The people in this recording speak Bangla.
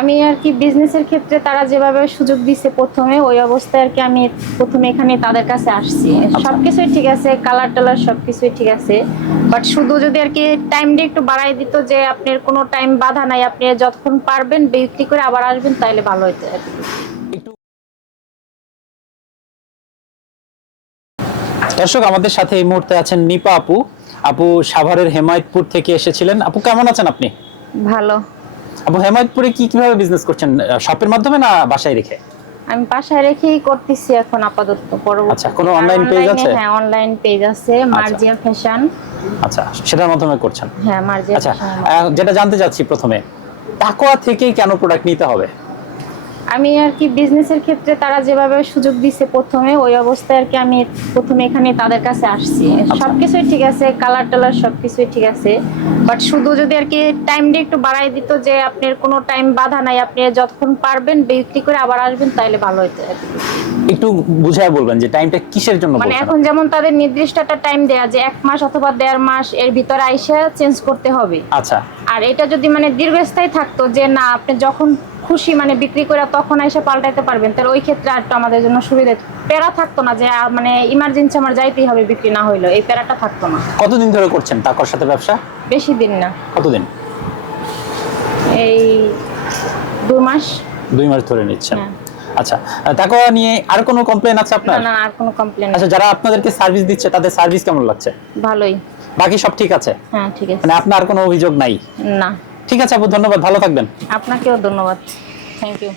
আমি আর কি বিজনেসের ক্ষেত্রে তারা যেভাবে সুযোগ দিছে প্রথমে ওই অবস্থায় আর কি আমি প্রথমে এখানে তাদের কাছে আসছি। সবকিছুই ঠিক আছে কালার টালার সবকিছুই ঠিক আছে বাট শুধু যদি আর কি টাইমটা একটু বাড়াই দিত যে আপনার কোনো টাইম বাধা নাই আপনি যতক্ষণ পারবেন বিক্রি করে আবার আসবেন তাহলে ভালো হতো আর কি। একটু দর্শক আমাদের সাথে এই মুহূর্তে আছেন নিপা আপু। আপু সাভারের হেমায়তপুর থেকে এসেছিলেন। আপু কেমন আছেন আপনি? ভালো। আপু হেমায়তপুরে কি কীভাবে বিজনেস করছেন? শপের মাধ্যমে না বাসায় রেখে? আমি বাসায় রেখেই করতেছি এখন আপাতত পরবর্তী আচ্ছা, কোনো অনলাইন পেজ আছে? হ্যাঁ অনলাইন পেজ আছে মার্জিয়া ফ্যাশন আচ্ছা সেটার মাধ্যমে করছেন? হ্যাঁ মার্জিয়া আচ্ছা যেটা জানতে চাচ্ছি প্রথমে তাকোয়া থেকে কেন প্রোডাক্ট নিতে হবে? আমি আর কি বিজনেসের ক্ষেত্রে তারা যেভাবে সুযোগ দিছে প্রথমে ওই অবস্থায় আর কি আমি প্রথমে এখানে তাদের কাছে আসছি। সবকিছুই ঠিক আছে কালার টালার সবকিছুই ঠিক আছে। বাট শুধু যদি আর কি টাইমটা একটু বাড়াই দিত যে আপনার কোনো টাইম বাধা নাই আপনি যতক্ষণ পারবেন বিক্রি করে আবার আসবেন তাহলে ভালো হতো। একটু বুঝায় বলবেন যে টাইমটা কিসের জন্য মানে এখন যেমন তাদের নির্দিষ্ট একটা টাইম দেয়া যে এক মাস অথবা দেড় মাস এর ভিতরে আইসা চেঞ্জ করতে হবে। আচ্ছা। আর এটা যদি মানে দীর্ঘস্থায়ী থাকতো যে না আপনি যখন খুশি মানে বিক্রি করে তখন এসে পাল্টাইতে পারবেন। তাহলে ওই ক্ষেত্রে আর একটু আমাদের জন্য সুবিধা। প্যারা থাকতো না যে মানে ইমার্জেন্সি আমার যাইতেই হবে বিক্রি না হইল। এই প্যারাটা থাকতো না। কতদিন ধরে করছেন তাকোয়ার সাথে ব্যবসা? বেশি দিন না। কতদিন? এই দুই মাস। দুই মাস ধরে নিচ্ছেন। হ্যাঁ। আচ্ছা আহ, নিয়ে আর কোনো কমপ্লেন আছে আপনার? না আর কোনো কমপ্লেন আচ্ছা যারা আপনাদেরকে সার্ভিস দিচ্ছে তাদের সার্ভিস কেমন লাগছে? ভালোই। বাকি সব ঠিক আছে? হ্যাঁ ঠিক আছে। মানে আপনার আর কোনো অভিযোগ নাই? না। ঠিক আছে আপু ধন্যবাদ। ভালো থাকবেন। আপনাকেও ধন্যবাদ। Thank you